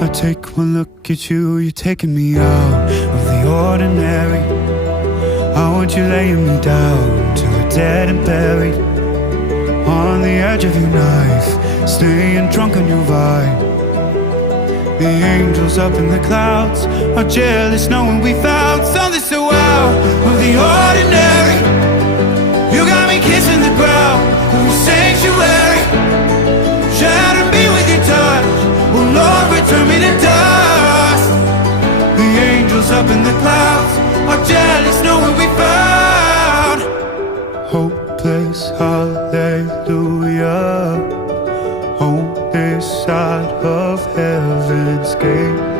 I take one look at you, you're taking me out of the ordinary. I want you laying me down till we're dead and buried, on the edge of your knife, staying drunk on your vibe. The angels up in the clouds are jealous knowing we found something so out of the ordinary. You got me kissing the ground of your sanctuary, shatter me with your touch, oh Lord, return me to dust. The angels up in the clouds are jealous knowing we found hopeless hallelujah on this side of heaven's gate.